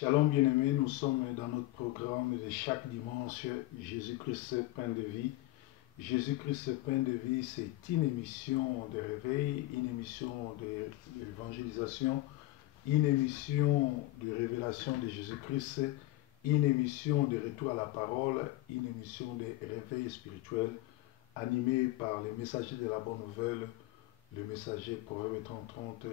Shalom bien-aimés, nous sommes dans notre programme de chaque dimanche, Jésus-Christ, pain de vie. Jésus-Christ, pain de vie, c'est une émission de réveil, une émission d'évangélisation, une émission de révélation de Jésus-Christ, une émission de retour à la parole, une émission de réveil spirituel animée par les messagers de la bonne nouvelle, le messager Proverbe 30,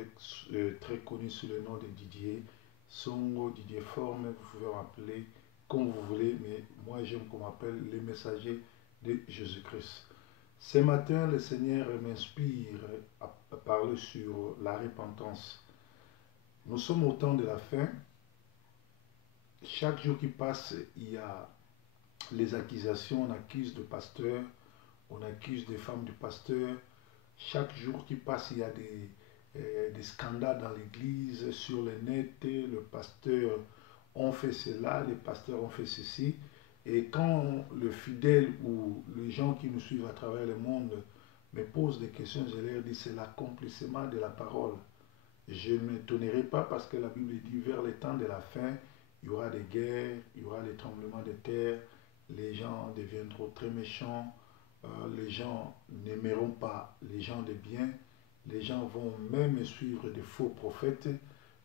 très connu sous le nom de Didier. Songo, Didier Forme, vous pouvez m'appeler comme vous voulez, mais moi j'aime qu'on m'appelle les messagers de Jésus-Christ. Ce matin, le Seigneur m'inspire à parler sur la repentance. Nous sommes au temps de la fin. Chaque jour qui passe, il y a les accusations. On accuse de pasteurs, on accuse des femmes de pasteurs. Chaque jour qui passe, il y a des scandales dans l'église, sur le net, le pasteur ont fait cela, les pasteurs ont fait ceci. Et quand le fidèle ou les gens qui nous suivent à travers le monde me posent des questions, je leur dis c'est l'accomplissement de la parole. Je ne m'étonnerai pas parce que la Bible dit vers le temps de la fin, il y aura des guerres, il y aura des tremblements de terre, les gens deviendront très méchants, les gens n'aimeront pas les gens de bien. Les gens vont même suivre des faux prophètes.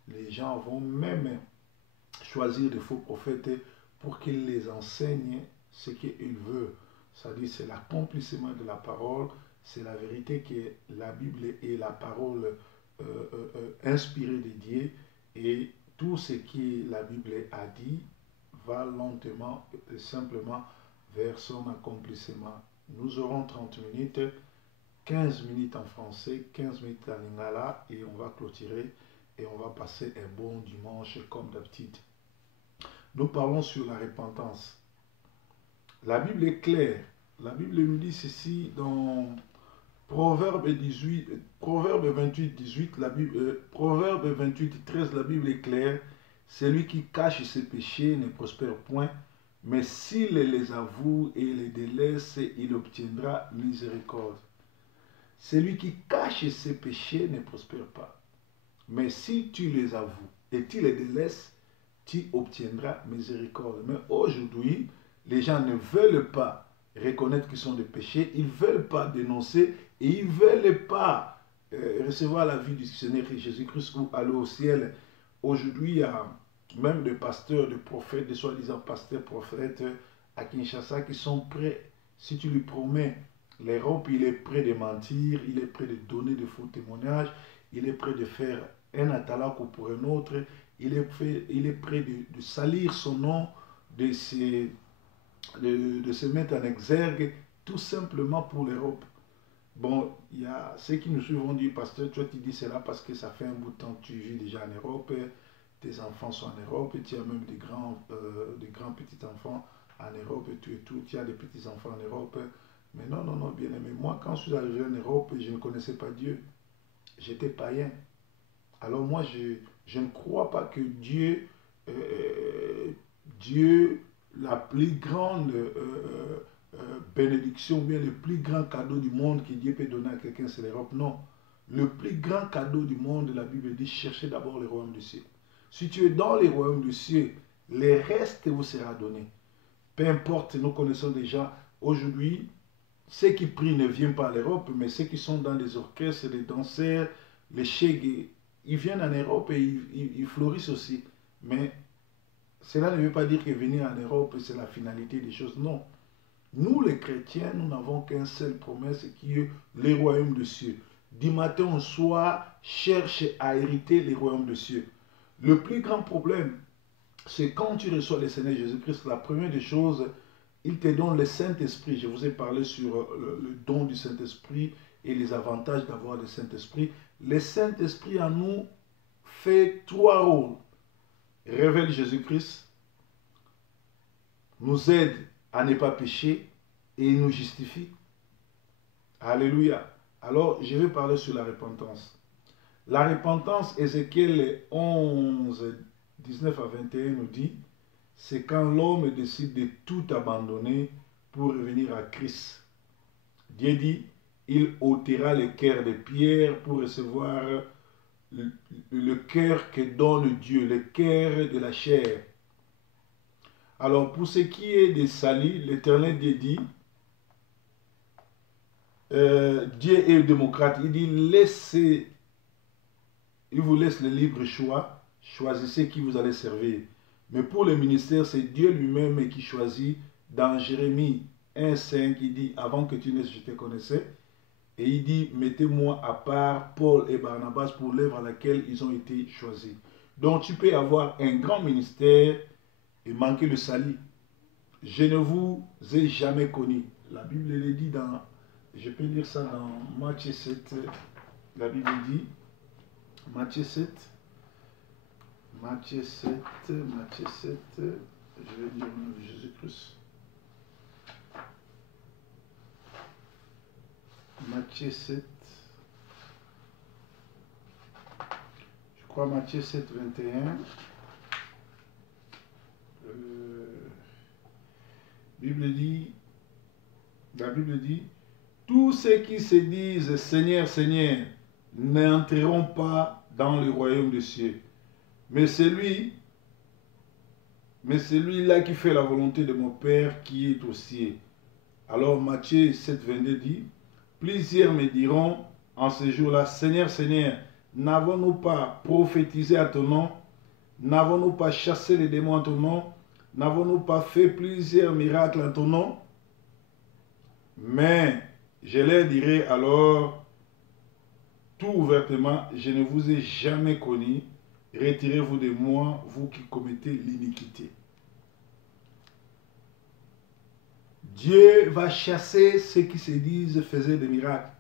Les gens vont même choisir des faux prophètes pour qu'ils les enseignent ce qu'ils veulent. C'est-à-dire c'est l'accomplissement de la parole, c'est la vérité que la Bible est la parole inspirée de Dieu. Et tout ce que la Bible a dit va lentement et simplement vers son accomplissement. Nous aurons 30 minutes. 15 minutes en français, 15 minutes en lingala et on va clôturer et on va passer un bon dimanche comme d'habitude. Nous parlons sur la repentance. La Bible est claire. La Bible nous dit ceci dans Proverbe 28, 18, Proverbe 28, 13, la Bible est claire. Celui qui cache ses péchés ne prospère point, mais s'il les avoue et les délaisse, il obtiendra miséricorde. Celui qui cache ses péchés ne prospère pas. Mais si tu les avoues et tu les délaisses, tu obtiendras miséricorde. Mais aujourd'hui, les gens ne veulent pas reconnaître qu'ils sont des péchés, ils ne veulent pas dénoncer et ils ne veulent pas recevoir la vie du Seigneur Jésus-Christ ou aller au ciel. Aujourd'hui, il y a même des pasteurs, des prophètes, des soi-disant pasteurs, prophètes à Kinshasa qui sont prêts, si tu lui promets l'Europe, il est prêt de mentir, il est prêt de donner de faux témoignages, il est prêt de faire un atalak pour un autre, il est prêt de salir son nom, de se mettre en exergue, tout simplement pour l'Europe. Bon, il y a ceux qui nous suivent ont dit, pasteur, toi tu dis cela parce que ça fait un bout de temps que tu vis déjà en Europe, tes enfants sont en Europe, tu as même des grands petits-enfants en Europe, tu as des petits-enfants en Europe. Mais non, non, non, bien aimé. Moi, quand je suis arrivé en Europe, je ne connaissais pas Dieu. J'étais païen. Alors moi, je ne crois pas que Dieu, la plus grande bénédiction, ou bien le plus grand cadeau du monde que Dieu peut donner à quelqu'un, c'est l'Europe. Non. Le plus grand cadeau du monde, la Bible dit, cherchez d'abord le royaume du ciel. Si tu es dans le royaume du ciel, le reste vous sera donné. Peu importe, nous connaissons déjà aujourd'hui, ceux qui prient ne viennent pas à l'Europe, mais ceux qui sont dans les orchestres, les danseurs, les chèques, ils viennent en Europe et ils fleurissent aussi. Mais cela ne veut pas dire que venir en Europe, c'est la finalité des choses. Non. Nous, les chrétiens, nous n'avons qu'une seule promesse qui est le royaume des cieux. Du matin au soir, cherche à hériter le royaume des cieux. Le plus grand problème, c'est quand tu reçois le Seigneur Jésus-Christ, la première des choses, il te donne le Saint-Esprit. Je vous ai parlé sur le don du Saint-Esprit et les avantages d'avoir le Saint-Esprit. Le Saint-Esprit en nous fait trois rôles. Révèle Jésus-Christ, nous aide à ne pas pécher et il nous justifie. Alléluia. Alors, je vais parler sur la repentance. La repentance, Ézéchiel 11, 19 à 21 nous dit, c'est quand l'homme décide de tout abandonner pour revenir à Christ. Dieu dit, il ôtera les cœurs de pierre pour recevoir le cœur que donne Dieu, le cœur de la chair. Alors pour ce qui est des salis, l'Éternel Dieu dit, Dieu est démocrate, il dit laissez, il vous laisse le libre choix, choisissez qui vous allez servir. Mais pour le ministère, c'est Dieu lui-même qui choisit. Dans Jérémie 1,5, il dit, avant que tu naisses, je te connaissais. Et il dit, mettez-moi à part Paul et Barnabas pour l'œuvre à laquelle ils ont été choisis. Donc tu peux avoir un grand ministère et manquer le salut. Je ne vous ai jamais connu. La Bible le dit dans, je peux lire ça dans Matthieu 7. La Bible dit, Matthieu 7, je vais dire au nom de Jésus-Christ. Matthieu 7, je crois Matthieu 7, 21. La Bible dit, tous ceux qui se disent Seigneur, Seigneur, n'entreront pas dans le royaume des cieux. Mais celui-là qui fait la volonté de mon Père qui est aux cieux. Alors Matthieu 7, 22 dit, plusieurs me diront en ce jour-là, Seigneur, Seigneur, n'avons-nous pas prophétisé à ton nom? N'avons-nous pas chassé les démons à ton nom? N'avons-nous pas fait plusieurs miracles à ton nom? Mais je leur dirai alors, tout ouvertement, je ne vous ai jamais connu. Retirez-vous de moi, vous qui commettez l'iniquité. Dieu va chasser ceux qui se disent faisaient des miracles.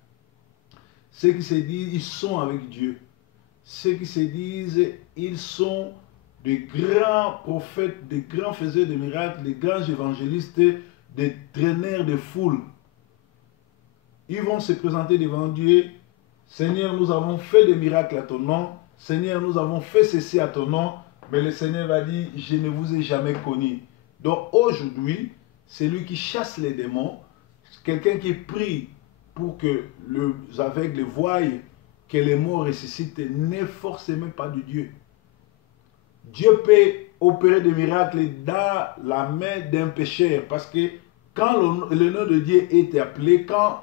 Ceux qui se disent ils sont avec Dieu. Ceux qui se disent ils sont de grands prophètes, de grands faiseurs de miracles, de grands évangélistes, des traîneurs de foule. Ils vont se présenter devant Dieu. Seigneur, nous avons fait des miracles à ton nom. Seigneur, nous avons fait ceci à ton nom. Mais le Seigneur va dire, je ne vous ai jamais connu. Donc aujourd'hui, c'est lui qui chasse les démons. Quelqu'un qui prie pour que les aveugles voient que les morts ressuscitent n'est forcément pas de Dieu. Dieu peut opérer des miracles dans la main d'un pécheur. Parce que quand le nom de Dieu est appelé, quand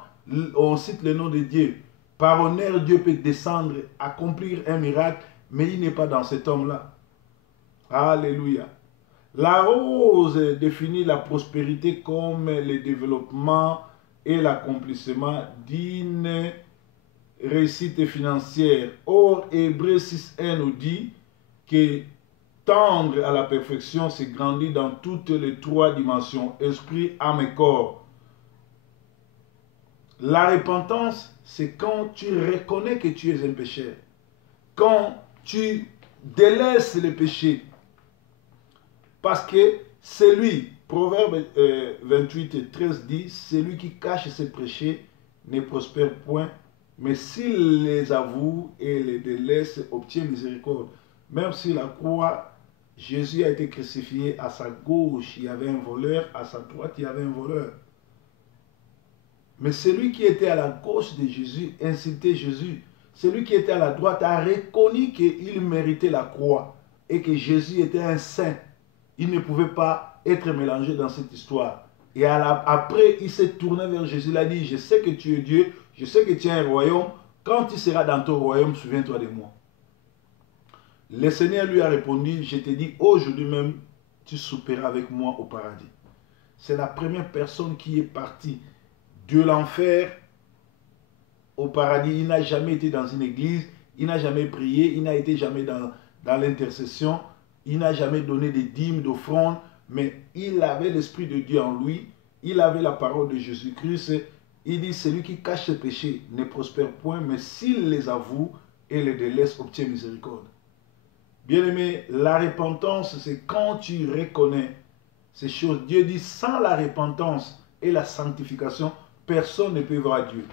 on cite le nom de Dieu, par honneur, Dieu peut descendre, accomplir un miracle, mais il n'est pas dans cet homme-là. Alléluia. La rose définit la prospérité comme le développement et l'accomplissement d'une réussite financière. Or, Hébreux 6.1 nous dit que tendre à la perfection, c'est grandir dans toutes les trois dimensions, esprit, âme et corps. La repentance, c'est quand tu reconnais que tu es un pécheur. Quand tu délaisses le péché. Parce que c'est lui, Proverbe 28 et 13 dit, celui qui cache ses péchés ne prospère point, mais s'il les avoue et les délaisse, obtient miséricorde. Même si la croix, Jésus a été crucifié, à sa gauche il y avait un voleur, à sa droite il y avait un voleur. Mais celui qui était à la gauche de Jésus insultait Jésus. Celui qui était à la droite a reconnu qu'il méritait la croix et que Jésus était un saint. Il ne pouvait pas être mélangé dans cette histoire. Et après, il s'est tourné vers Jésus. Il a dit, je sais que tu es Dieu, je sais que tu as un royaume. Quand tu seras dans ton royaume, souviens-toi de moi. Le Seigneur lui a répondu, je te dis, aujourd'hui même, tu souperas avec moi au paradis. C'est la première personne qui est partie de l'enfer au paradis. Il n'a jamais été dans une église, il n'a jamais prié, il n'a été jamais dans l'intercession, il n'a jamais donné des dîmes, d'offrandes, mais il avait l'Esprit de Dieu en lui, il avait la parole de Jésus-Christ. Il dit, celui qui cache ses péchés ne prospère point, mais s'il les avoue et les délaisse, obtient miséricorde. Bien-aimé, la repentance, c'est quand tu reconnais ces choses. Dieu dit, sans la repentance et la sanctification, personne ne peut voir Dieu.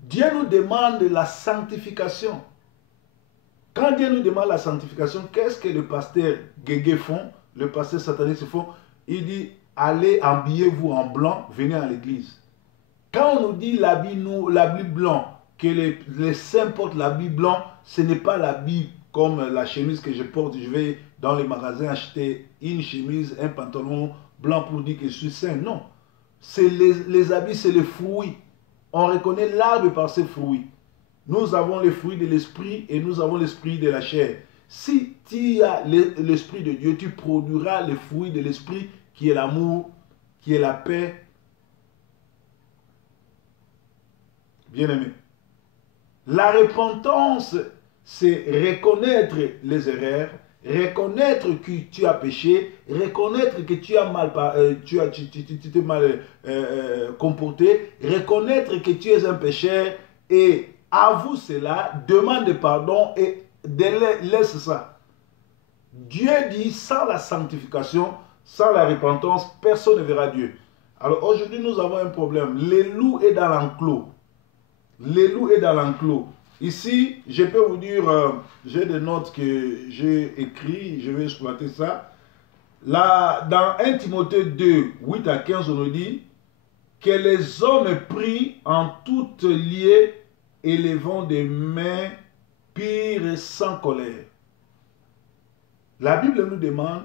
Dieu nous demande la sanctification. Quand Dieu nous demande la sanctification, qu'est-ce que le pasteur Guégué font, le pasteur sataniste font? Il dit, allez, habillez-vous en blanc, venez à l'église. Quand on nous dit l'habit blanc, que les saints portent l'habit blanc, ce n'est pas l'habit comme la chemise que je porte. Je vais dans les magasins acheter une chemise, un pantalon blanc pour dire que je suis saint. Non. Les habits, c'est les fruits. On reconnaît l'arbre par ses fruits. Nous avons les fruits de l'esprit et nous avons l'esprit de la chair. Si tu as l'esprit de Dieu, tu produiras les fruits de l'esprit qui est l'amour, qui est la paix. Bien-aimé. La repentance, c'est reconnaître les erreurs, reconnaître que tu as péché, reconnaître que tu as mal, tu t'es mal comporté, reconnaître que tu es un pécheur et avoue cela, demande pardon et laisse ça. Dieu dit, sans la sanctification, sans la repentance, personne ne verra Dieu. Alors aujourd'hui, nous avons un problème. Le loup est dans l'enclos. Le loup est dans l'enclos. Ici, je peux vous dire, j'ai des notes que j'ai écrites, je vais exploiter ça. Là, dans 1 Timothée 2, 8 à 15, on nous dit que les hommes prient en toute lieu, élevant des mains pures sans colère. La Bible nous demande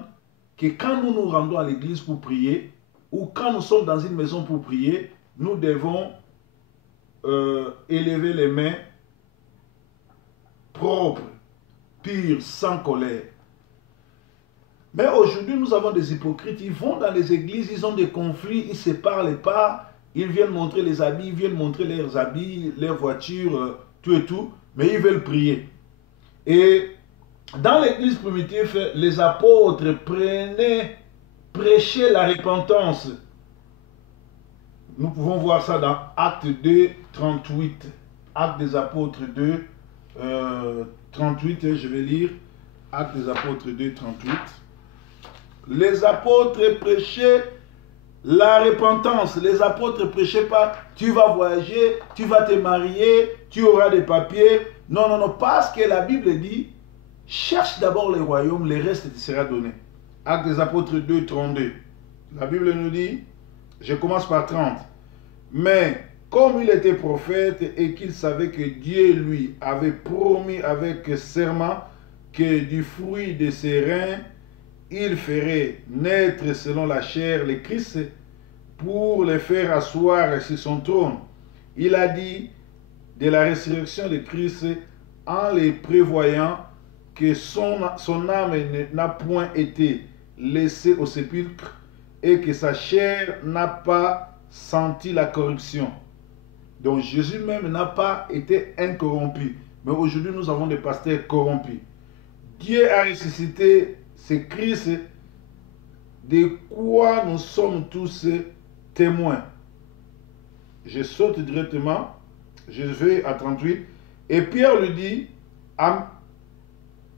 que quand nous nous rendons à l'église pour prier, ou quand nous sommes dans une maison pour prier, nous devons élever les mains propres, pures, sans colère. Mais aujourd'hui, nous avons des hypocrites. Ils vont dans les églises, ils ont des conflits, ils ne se parlent pas. Ils viennent montrer les habits, ils viennent montrer leurs habits, leurs voitures, tout et tout. Mais ils veulent prier. Et dans l'église primitive, les apôtres prêchaient la repentance. Nous pouvons voir ça dans Actes 2, 38. Actes des apôtres 2, 38, je vais lire. Actes des apôtres 2, 38. Les apôtres prêchaient la repentance. Les apôtres ne prêchaient pas, tu vas voyager, tu vas te marier, tu auras des papiers. Non, non, non, parce que la Bible dit, cherche d'abord le royaume, le reste te sera donné. Actes des apôtres 2, 32. La Bible nous dit, je commence par 30. Mais comme il était prophète et qu'il savait que Dieu lui avait promis avec serment que du fruit de ses reins, il ferait naître selon la chair le Christ pour le faire asseoir sur son trône. Il a dit de la résurrection de Christ en les prévoyant que son âme n'a point été laissée au sépulcre et que sa chair n'a pas senti la corruption. Donc Jésus même n'a pas été incorrompu. Mais aujourd'hui nous avons des pasteurs corrompus. Dieu a ressuscité ce Christ de quoi nous sommes tous témoins. Je saute directement, je vais à 38. Et Pierre lui dit,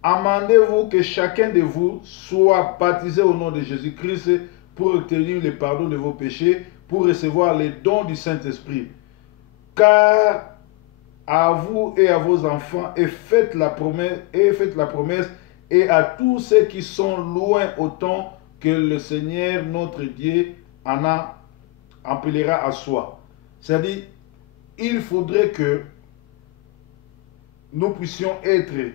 amendez-vous que chacun de vous soit baptisé au nom de Jésus-Christ pour obtenir le pardon de vos péchés, pour recevoir les dons du Saint-Esprit. Car à vous et à vos enfants, et faites la promesse, et à tous ceux qui sont loin autant que le Seigneur notre Dieu en appellera à soi. C'est-à-dire, il faudrait que nous puissions être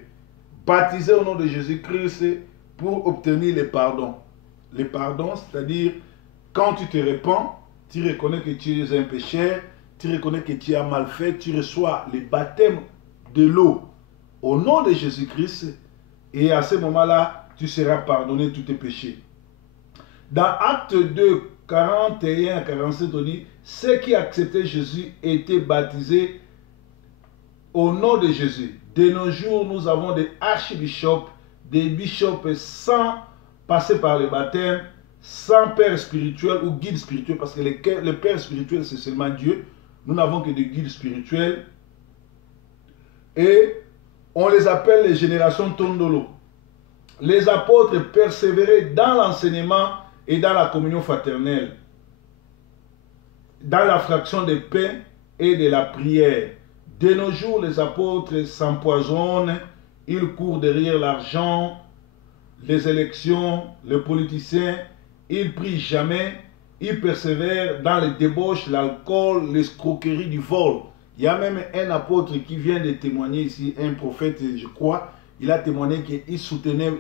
baptisés au nom de Jésus-Christ pour obtenir le pardon. Le pardon, c'est-à-dire, quand tu te répands, tu reconnais que tu es un pécheur, tu reconnais que tu as mal fait, tu reçois le baptême de l'eau au nom de Jésus-Christ, et à ce moment-là, tu seras pardonné tous tes péchés. Dans Acte 2, 41 à 47, on dit, ceux qui acceptaient Jésus étaient baptisés au nom de Jésus. De nos jours, nous avons des archibishops, des bishops sans passer par le baptême, sans père spirituel ou guide spirituel, parce que le père spirituel, c'est seulement Dieu. Nous n'avons que des guides spirituels. Et on les appelle les générations Tondolo. Les apôtres persévéraient dans l'enseignement et dans la communion fraternelle, dans la fraction des pains et de la prière. De nos jours, les apôtres s'empoisonnent, ils courent derrière l'argent, les élections, les politiciens, ils prient jamais, ils persévèrent dans les débauches, l'alcool, l'escroquerie du vol. Il y a même un apôtre qui vient de témoigner ici, un prophète, je crois, il a témoigné qu'il soutenait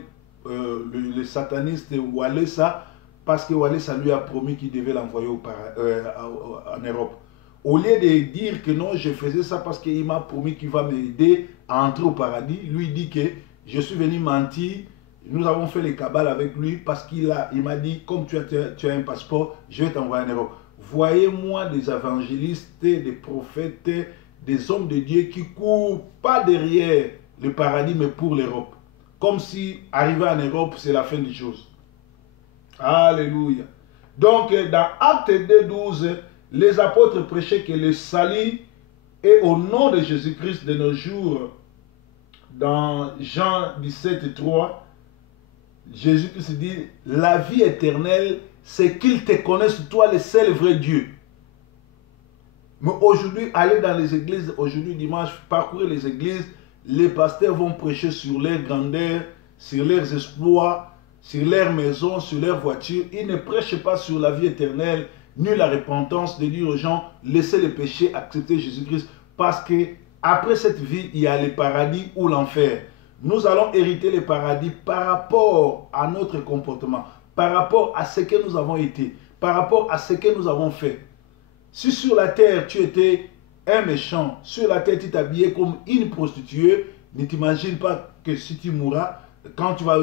le sataniste Walesa parce que Walesa lui a promis qu'il devait l'envoyer en Europe. Au lieu de dire que non, je faisais ça parce qu'il m'a promis qu'il va m'aider à entrer au paradis, lui dit que je suis venu mentir. Nous avons fait les cabales avec lui parce qu'il m'a dit, comme tu as un passeport, je vais t'envoyer en Europe. Voyez-moi des évangélistes, des prophètes, des hommes de Dieu qui ne courent pas derrière le paradis, mais pour l'Europe. Comme si arriver en Europe, c'est la fin des choses. Alléluia. Donc, dans Acte 2:12, les apôtres prêchaient que le salut est au nom de Jésus-Christ de nos jours. Dans Jean 17:3, Jésus-Christ dit, la vie éternelle, c'est qu'ils te connaissent, toi, le seul vrai Dieu. Mais aujourd'hui, aller dans les églises, aujourd'hui dimanche, parcourir les églises, les pasteurs vont prêcher sur leur grandeur, sur leurs exploits, sur leur maison, sur leur voiture. Ils ne prêchent pas sur la vie éternelle, ni la repentance, de dire aux gens, laissez le péché, acceptez Jésus-Christ, parce que après cette vie, il y a le paradis ou l'enfer. Nous allons hériter le paradis par rapport à notre comportement, par rapport à ce que nous avons été, par rapport à ce que nous avons fait. Si sur la terre tu étais un méchant, sur la terre tu t'habillais comme une prostituée, ne t'imagine pas que si tu mourras, quand tu vas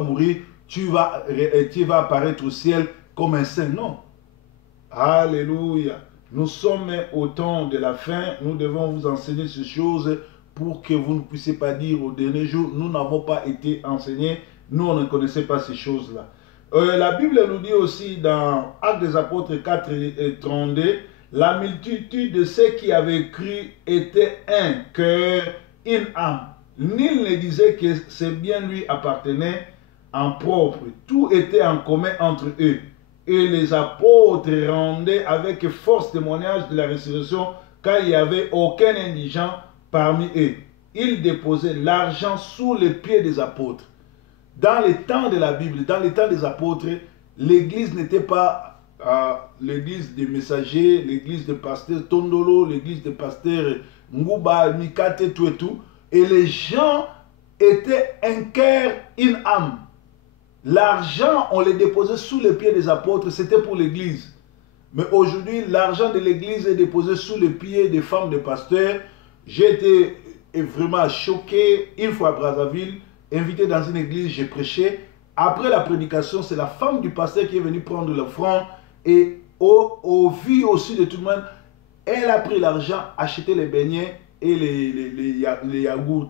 mourir, tu vas apparaître au ciel comme un saint. Non. Alléluia. Nous sommes au temps de la fin. Nous devons vous enseigner ces choses pour que vous ne puissiez pas dire au dernier jour, nous n'avons pas été enseignés, nous on ne connaissait pas ces choses-là. La Bible nous dit aussi dans Actes des Apôtres 4:32, la multitude de ceux qui avaient cru était un cœur, une âme. Nul ne disait que ses biens lui appartenaient en propre. Tout était en commun entre eux. Et les apôtres rendaient avec force témoignage de la résurrection, car il n'y avait aucun indigent parmi eux. Ils déposaient l'argent sous les pieds des apôtres. Dans les temps de la Bible, dans les temps des apôtres, l'église n'était pas l'église des messagers, l'église des pasteurs Tondolo, l'église des pasteurs Ngouba, Mikate, tout et tout. Et les gens étaient un cœur, une âme. L'argent, on les déposait sous les pieds des apôtres, c'était pour l'église. Mais aujourd'hui, l'argent de l'église est déposé sous les pieds des femmes de pasteurs. J'ai été vraiment choqué une fois à Brazzaville, invité dans une église, j'ai prêché. Après la prédication, c'est la femme du pasteur qui est venue prendre l'offrande. Et au vu aussi de tout le monde, elle a pris l'argent, acheté les beignets et les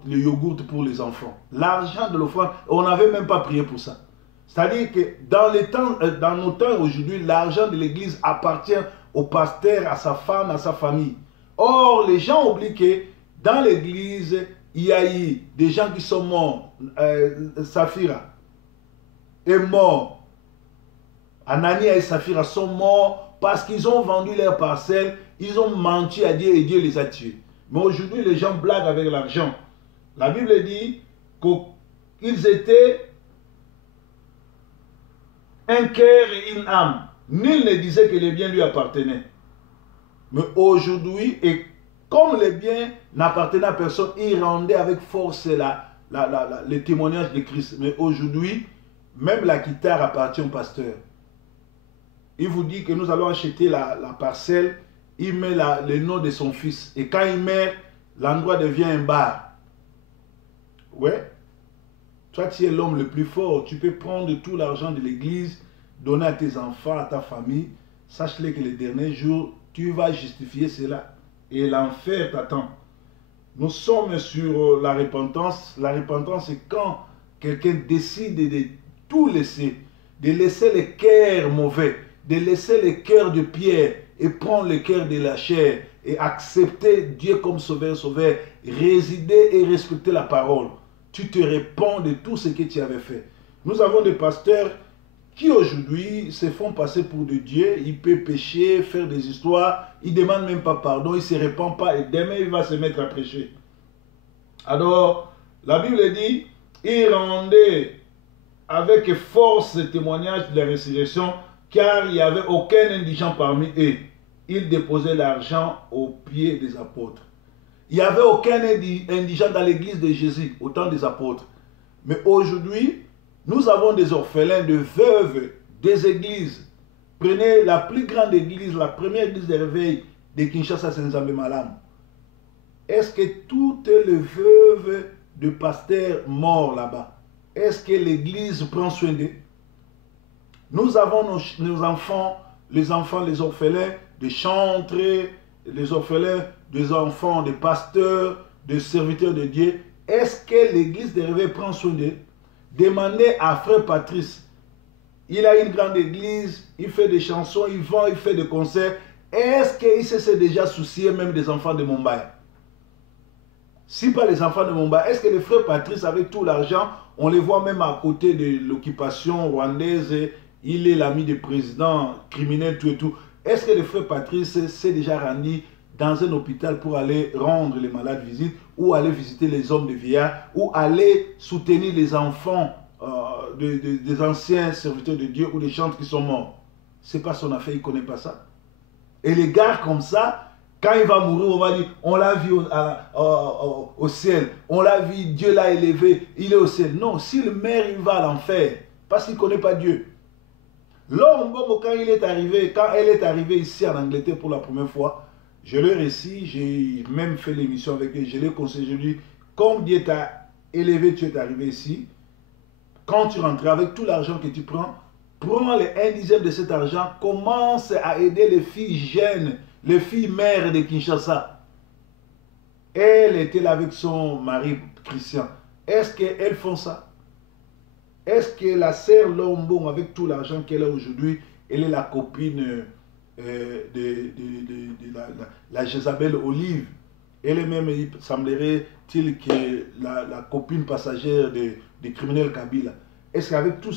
yogourts pour les enfants. L'argent de l'offrande, on n'avait même pas prié pour ça. C'est-à-dire que dans nos temps aujourd'hui, l'argent de l'église appartient au pasteur, à sa femme, à sa famille. Or, les gens oublient que dans l'église, il y a eu des gens qui sont morts. Saphira est mort. Anania et Saphira sont morts parce qu'ils ont vendu leurs parcelles, ils ont menti à Dieu et Dieu les a tués. Mais aujourd'hui, les gens blaguent avec l'argent. La Bible dit qu'ils étaient un cœur et une âme. Nul ne disait que les biens lui appartenaient. Mais aujourd'hui, et comme les biens n'appartenaient à personne, il rendait avec force le témoignage de Christ. Mais aujourd'hui, même la guitare appartient au pasteur. Il vous dit que nous allons acheter la parcelle, il met le nom de son fils. Et quand il meurt, l'endroit devient un bar. Ouais. Toi, tu es l'homme le plus fort. Tu peux prendre tout l'argent de l'église, donner à tes enfants, à ta famille. Sache-le que les derniers jours, tu vas justifier cela. Et l'enfer t'attend. Nous sommes sur la repentance. La repentance, c'est quand quelqu'un décide de tout laisser. De laisser le cœur mauvais. De laisser le cœur de pierre. Et prendre le cœur de la chair. Et accepter Dieu comme sauveur. Résider et respecter la parole. Tu te répands de tout ce que tu avais fait. Nous avons des pasteurs qui aujourd'hui se font passer pour de Dieu. Ils peuvent pécher, faire des histoires. Ils ne demandent même pas pardon. Ils ne se répandent pas. Et demain, il va se mettre à prêcher. Alors, la Bible dit, ils rendaient avec force le témoignage de la résurrection, car il n'y avait aucun indigent parmi eux. ils déposaient l'argent aux pieds des apôtres. Il n'y avait aucun indigent dans l'église de Jésus, au temps des apôtres. Mais aujourd'hui, nous avons des orphelins, de veuves, des églises. Prenez la plus grande église, la première église de réveil de Kinshasa, c'est Nzambe Malam. Est-ce que toutes les veuves de pasteurs morts là-bas, est-ce que l'église prend soin d'eux? Nous avons nos enfants, les orphelins de chantres, les orphelins des enfants, des pasteurs, des serviteurs de Dieu. Est-ce que l'église de réveil prend soin d'eux? Demandez à frère Patrice. Il a une grande église, il fait des chansons, il vend, il fait des concerts. Est-ce qu'il s'est déjà soucié même des enfants de Mumbai? Si pas les enfants de Mumbai, est-ce que les frères Patrice, avec tout l'argent, on les voit même à côté de l'occupation rwandaise, il est l'ami du président criminel, tout et tout. Est-ce que le frère Patrice s'est déjà rendu dans un hôpital pour aller rendre les malades visite, ou aller visiter les hommes de vieillards, ou aller soutenir les enfants des anciens serviteurs de Dieu ou des chantres qui sont morts? C'est pas son affaire, il ne connaît pas ça. Et les gars comme ça, quand il va mourir, on va dire, on l'a vu au ciel, on l'a vu, Dieu l'a élevé, il est au ciel. Non, si le maire, il va à l'enfer, parce qu'il ne connaît pas Dieu. L'homme, quand elle est arrivée ici en Angleterre pour la première fois, je l'ai réussi, j'ai même fait l'émission avec elle, je l'ai conseillé, je lui ai dit, comme Dieu t'a élevé, tu es arrivé ici, quand tu rentres avec tout l'argent que tu prends les 1/10 de cet argent, commence à aider les filles jeunes, les filles mères de Kinshasa. Elle était là avec son mari Christian. Est-ce qu'elles font ça? Est-ce que la sœur Lombon, avec tout l'argent qu'elle a aujourd'hui, elle est la copine de la Jézabel Olive? Elle est même, il semblerait-il, que la copine passagère des criminels Kabila. Est-ce qu'avec tout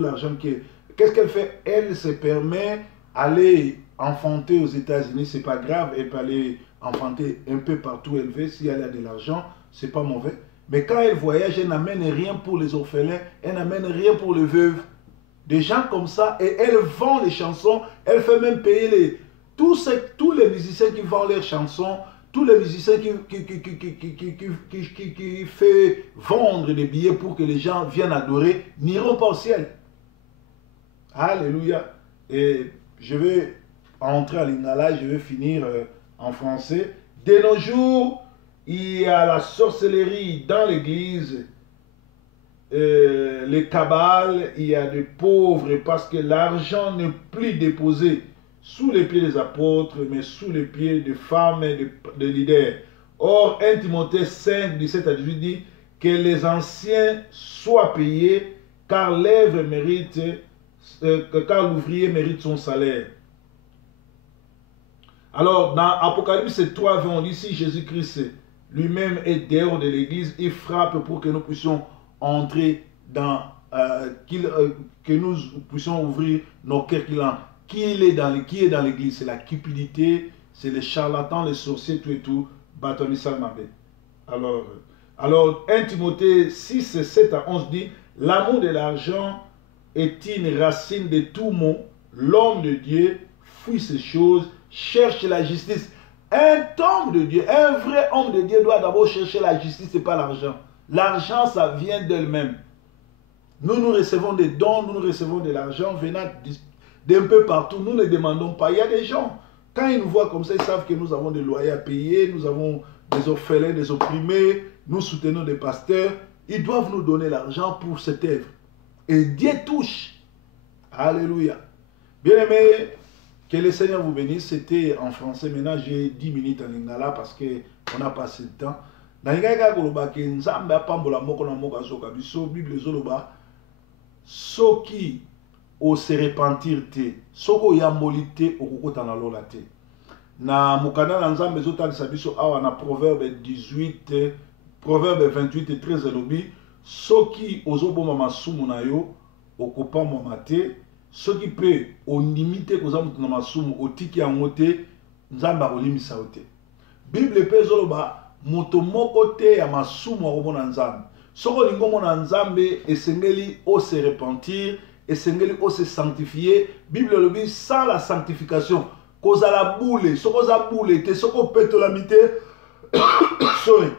l'argent qu'est-ce qu'elle fait? Elle se permet d'aller enfanter aux États-Unis, c'est pas grave, elle peut aller enfanter un peu partout où elle veut, si elle a de l'argent, c'est pas mauvais. Mais quand elle voyage, elle n'amène rien pour les orphelins, elle n'amène rien pour les veuves. Des gens comme ça, et elle vend les chansons, elle fait même payer tous les musiciens qui vendent leurs chansons, tous les musiciens qui font vendre des billets pour que les gens viennent adorer, n'iront pas au ciel. Alléluia. Et je vais entrer à l'Ingala, je vais finir en français. De nos jours, il y a la sorcellerie dans l'église, les cabales, il y a des pauvres parce que l'argent n'est plus déposé sous les pieds des apôtres, mais sous les pieds des femmes et des leaders. Or, 1 Timothée 5, 17 à 18 dit que les anciens soient payés, car l'œuvre mérite, car l'ouvrier mérite son salaire. Alors, dans Apocalypse 3, 20, on dit, si Jésus-Christ lui-même est dehors de l'église, il frappe pour que nous puissions entrer dans, que nous puissions ouvrir nos cœurs qu'il a. Qui est dans l'église? C'est la cupidité, c'est les charlatans, les sorciers, tout et tout. Alors 1 Timothée 6, 7 à 11 dit, l'amour de l'argent est une racine de tout mot. L'homme de Dieu fuit ces choses, cherche la justice. Un homme de Dieu, un vrai homme de Dieu doit d'abord chercher la justice et pas l'argent. L'argent, ça vient d'elle-même. Nous recevons des dons, nous recevons de l'argent venant d'un peu partout. Nous ne demandons pas. Il y a des gens, quand ils nous voient comme ça, ils savent que nous avons des loyers à payer, nous avons des orphelins, des opprimés, nous soutenons des pasteurs. Ils doivent nous donner l'argent pour cette œuvre. Et Dieu touche. Alléluia. Bien-aimés, que le Seigneur vous bénisse. C'était en français. Maintenant, j'ai 10 minutes en lingala parce qu'on a passé le temps. Dans les cas où Nzambe a pambola moko na moko azoka biso Bible zoloba soki o se repentir te soko yamboli te okokota na lola te na mukanda na Nzambe zotalisa biso awa na Proverbe 18 Proverbe 28 et 13 elobi soki ozoboma masumu na yo okopamwama te soki pe ondimite koza mutu na masumu otiki yango te Nzambe akolimisa yo te. Bible pe zoloba moto moko te ya masumu akomona Nzambe. Soko lingo mona Nzambe esengeli o se repentir, esengeli o se sanctifier. Bible lobi sans la sanctification, kozala boule sokoza boule te soko petolami te sorry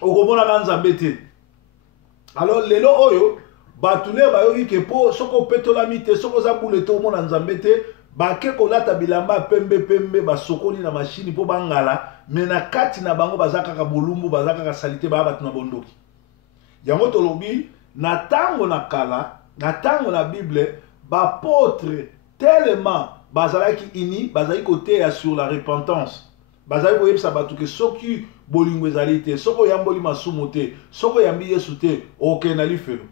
okomona nzambe te. Alors lelo oyo batule bayoki ke po soko petolami te sokoza boule te omona nzambe te bake kolata bilamba pembe basokoli na machine po bangala mais na kati na bango bazaka bolumbu bazaka salite ba batu na bondoki. Yango tolobi na tango na kala na tango na Bible ba apôtre tellement bazalaki ini bazali côté sur la repentance bazali koyebisa batu ke soki bolingo ezali te soko yamboli masumu te soko yambi Yesu te okena lifelo.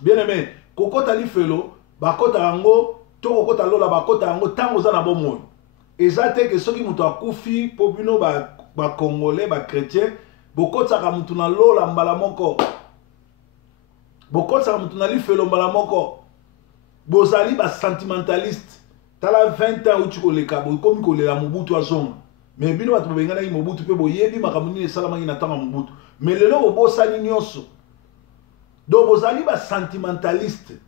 Bien aimé kokota lifelo bakota yango to kokota lola bakota yango tango za na bomoi eza te ke soki mutu akufi po bino ba congolais ba chrétien bokotsaka mutu na lola mbala moko bokotsaka mutu na lifelo mbala moko bozali ba sentimentaliste tala 20 ans uti koleka bokomi kolela Mobutu azonga mais bino batu bengana yi Mobutu pe boyebi makambo nini esalamaki na tanga Mobutu mais lelo bobosani nyonso donc bozali ba sentimentaliste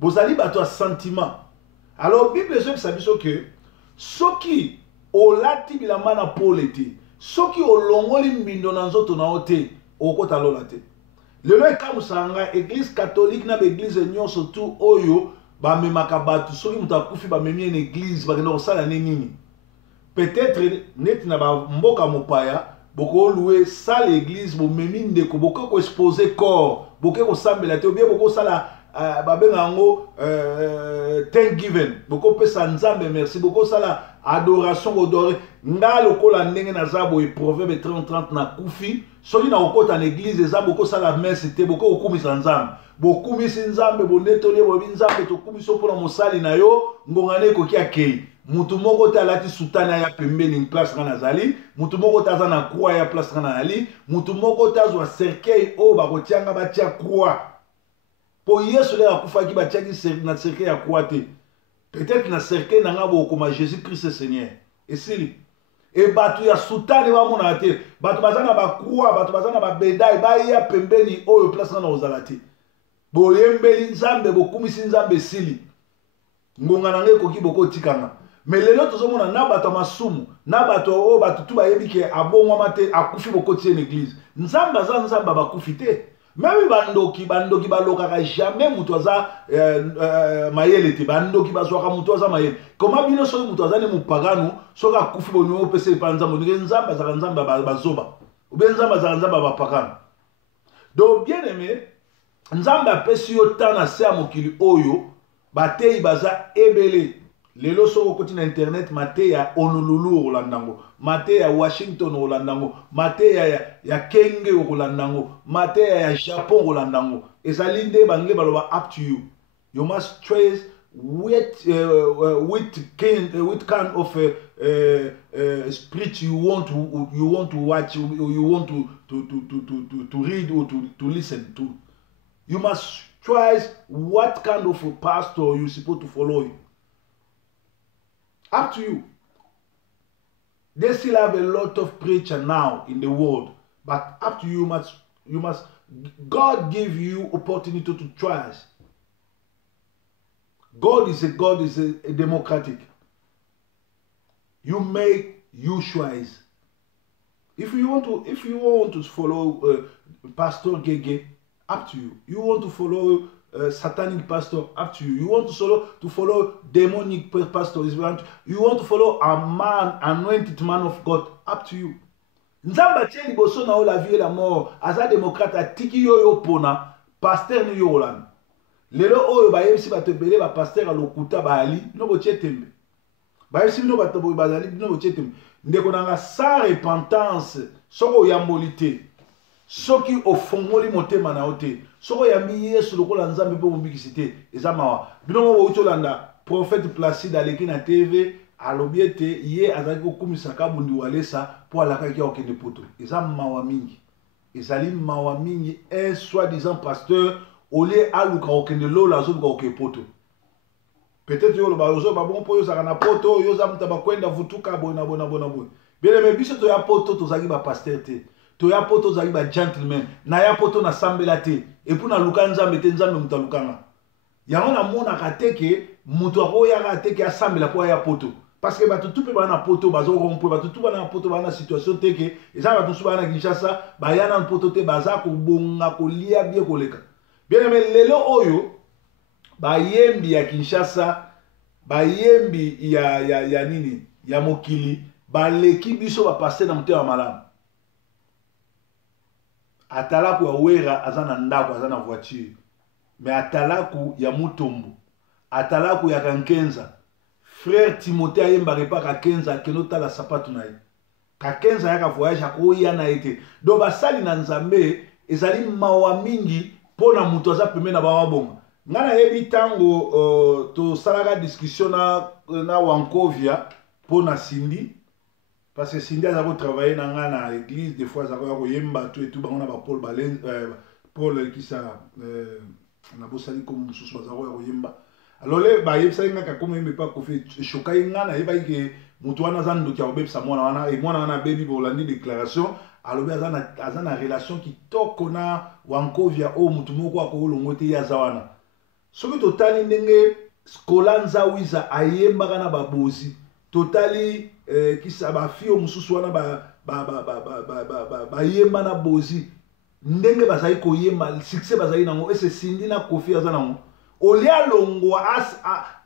bozali bato a sentiment. Alors Bible ezobisa biso ke soki olati bilamba na pole te soki olongoli mbindo na nzoto na yo te okota lola te. Lelo ekamusanga église catholique na église nyonso tu oyo bamemaka bato soki mutu akufi bamemi une église bakenda kosala nini. Peut-être neti na bamboka mopaya boko louer salle église bomemi ndeko boko ko exposer corps boko ko sambela te ou bien boko sala babengango thanksgiving boko pesa nzambe merci boko sala adoration odore nga lokola ndenge na zabo e proverbe 30 na kufi soki na okota na église eza boko sala messe te boko okumisa nzambe bokumisi nzambe bonetoli bobi nzambe tokumisa mpona mosali na yo ngonga ne koki akei mutu moko te alati sutana ya pembeni place kana nazali mutu moko te aza na croix ya place kana nazali mutu moko te azwa cercueil oyo bakotianga batia croix po Yesu le akufaki batiaki na cercueil ya croix te peut-être na cercueil nanga bokoma Jésus Christ Seigneur esili e batu ya sutane bamona te batu baza na ba croix batu baza na ba bedaille baya pembeni oyo place kana ozala te boyembeli nzambe bokumisi nzambe esili ngonga nange koki boko tikanga. Mais lelo tozomona na bato masumu na bato o bato tu bayebi ke abongwama te akufi bokoti na église nzamba za nzamba bakufi te même bandoki balokaka jamais mutu aza mayele te bandoki bazwaka mutu aza mayele koma bino soki mutu aza ne mupagano soki akufi bonio opesa epa nzambo ndenge nzamba azaka nzamba bazoba ube nzamba azaka nzamba bapagano. Donc bien aimé nzamba apesi yo tana se ya mokili oyo batei baza ebele. Lelo soko koti na internet mate ya Honolulu olandango mate ya Washington olandango mate ya Kenge olandango mate ya Japon olandango ezali nde bange baloba up to you. You must choose which kind of spirit you want to watch, you want to read or to listen to. You must choose what kind of a pastor you're supposed to follow you. Up to you. They still have a lot of preachers now in the world, but up to you. You must. God give you opportunity to choose. God is a democratic. You make your choice. If you want to follow Pastor Gege, up to you. You want to follow satanic pastor, up to you. You want to follow demonic pastor, you want to follow a man, anointed man of God, up to you. Nzamba tieni boso na la vie et la mort, aza démocrate atiki yo pona, pasteur ni yo lan. Lelo oyo ba yebisi batebele ba pasteur alokuta ba ali, no botie tembe. Ba yebisi no batebo bazali no botie tembe. Ndeko nanga sans repentance, soko yambolite. Soki ofongoli motema na ote soko yambi Yesu lokola nzambe pe bombikisi te eza mawa bino mo utolanda prophète Placide aleki na TV alobiete ye azali kokumisa kabundi walesa po alaka ki okende poto eza mawa mingi ezali mawa mingi un soi-disant pasteur ole aluka okende lola azobuka oke poto peut-être yo lo bazo ba bon po yo saka na poto yo za mutaba kwenda vutuka bona bien mais biso to ya poto to zaki ba pasteur te to ya poto zaki ba gentleman na ya poto na sambela te et pour na luka nzambe te nzambe mutalukanga yango na mona kateke mutu akoya kateke asambela po ya poto parce que bato tout pe bana poto bazo rompre bato tout bana poto bana situation te que eza bato su bana Kinshasa bayana poto te baza ko bonga ko lia bien koleka bien aimé lelo oyo bayembi ya Kinshasa bayembi ya nini ya mokili baleki biso ba passer na mutema malamu atalaku ya wera azana ndako azana voiture mais atalaku ya mutombo atalaku ya kankenza frère Timothée ayembaka epa kakenza akende otala sapatu na ye kakenza yaka voyage akoya na ye te donc basali na nzambe ezali mawa mingi mpo na moto aza pembe na bawabonga nga nayebi ntango tosalaka discussion na Wankovia mpo na Sindi parce que Sindi aza kotravaille na nga na église des fois aza koyemba to etu bango na Paul Paul kisa na bosali comme mosusu baza koyemba alors le bayebisaki nga kakoma yemba epa kofi eshokai nga nayebaki ke moto wana aza ndoki ya kobebisa mwana wana mwana wana abebi bolandi déclaration alobi aza na relation kitoko na Wankovia oyo motu moko akoolongo te ye aza wana soki totali ndenge Skola Nzawiza ayembaka na babozi totali kisa bafio mosusu wana bayemba na bozi ndenge bazali koyemba succès bazali nango ese Sindi na Kofi aza nango olia longwa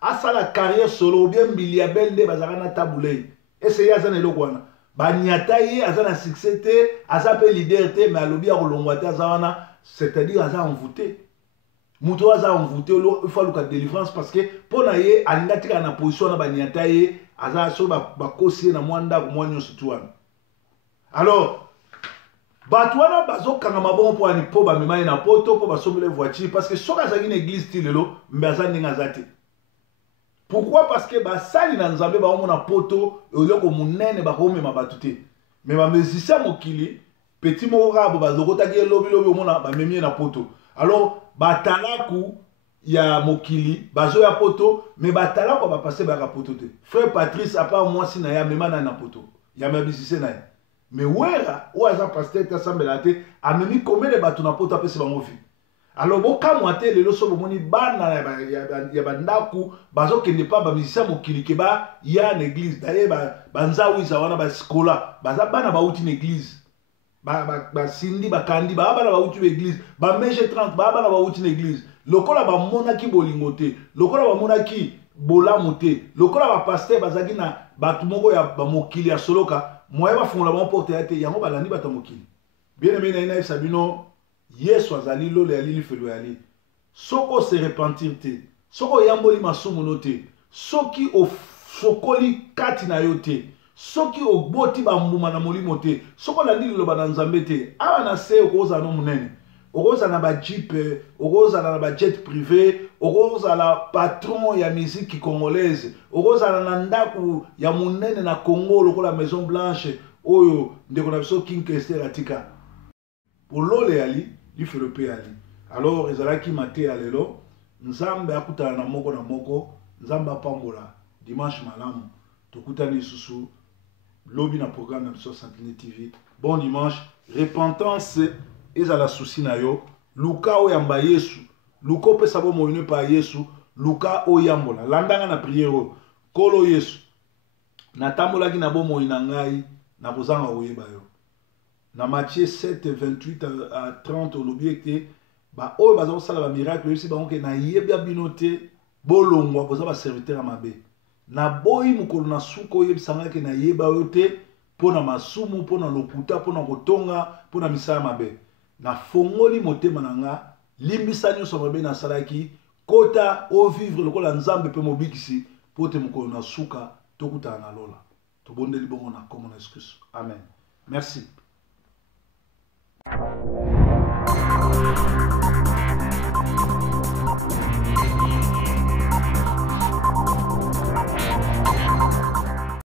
asala carrière solo bien miliabel nde bazalaka na tabulei ese ye aza na eloko wana banyata ye aza na succès te aza pe leader te mais alobi ya kolongwa te aza wana c'est-à-dire aza envoûté moto aza envoûté il faut aluka délivrance parce que mpo na ye alinga tika na position wana banyata ye aza so bakosi ye na mwa ndako mwa nyonso tu wana alors bato wana bazokanga mabongo mpo ani mpo bamema ye na poto mpo basombela voiture parce que soki azalaki na église ti lelo mbe aza ndenge aza te pourquoi parce que basali na nzambe baomona poto eloko monene bakomema bato te me bamesisa mokili petit moko kaka bo bazokotaki ye lobilobi omona bamemi ye na poto alors batalaku ya mokili bazoya poto me batalaku bapase bayaka poto te frère Patrice apart mwasi na ye amema na ye na poto ya mabisise na ye mais wera oyo aza pasteur te asambela te amemi komele bato na poto apesi bango vi alors bokamwa te lelo so bomoni bana ya bandako bazokende pa bamisisa mokili ke baya na église daye banzawiza wana baskola baza bana bauti na église basindi bakandi bana bauti na église bamege 30 bana bauti na église lokola bamonaki bolingo te lokola bamonaki bolamu te lokola bapaster bazaki na bato moko ya bamokili ya soloka moye bafungola bango porte ya te yango balandi bato ya mokili bien aimé na ye nayebisa bino yesu azali lolo ya lilifelo ya li soki ose repentir te soki oyamboli masumu no te soki osokoli kati na yo te soki oboti bambuma na molimo te soki olandi liloba na nzambe te awa na se okozala no monene okozala na bajeep okozala na bajet privé okozala patron ya musique congolaise okozala na ndako ya monene na Congo lokola Maison Blanche oyo ndeko na biso King Kester atika polole yali lifelo pe yali alors ezalaki mate ya lelo nzambe akutana na moko nzambe apambola dimanche malamu tokutani lisusu lobi na programme na biso Saint-Denis TV bon dimanche repentance ezala souci na yo luka oyamba Yesu luka opesa bomo ine pa Yesu luka oyambola landanga na prière kolo Yesu natambolaki na bomo ina ngai na kozanga oyeba yo na Matthieu 7 28 à 30 olobi ba oyo baza kosala ba miracle yosi bango ke na yebi bino te bolongwa boza ba serviteur ya mabe na boyi mokolo na suka oyebisanga ke na yeba yo te mpo na masumu mpo na lokuta mpo na kotonga mpo na misala mabe na fongoli motema na nga limbisa nyonso mabe nasalaki kota ovivre lokola nzambe mpe mobikisi mpo te mokolo na suka tokutana na lola tobondeli bongo na kombo na Yesu Kristo amen merci.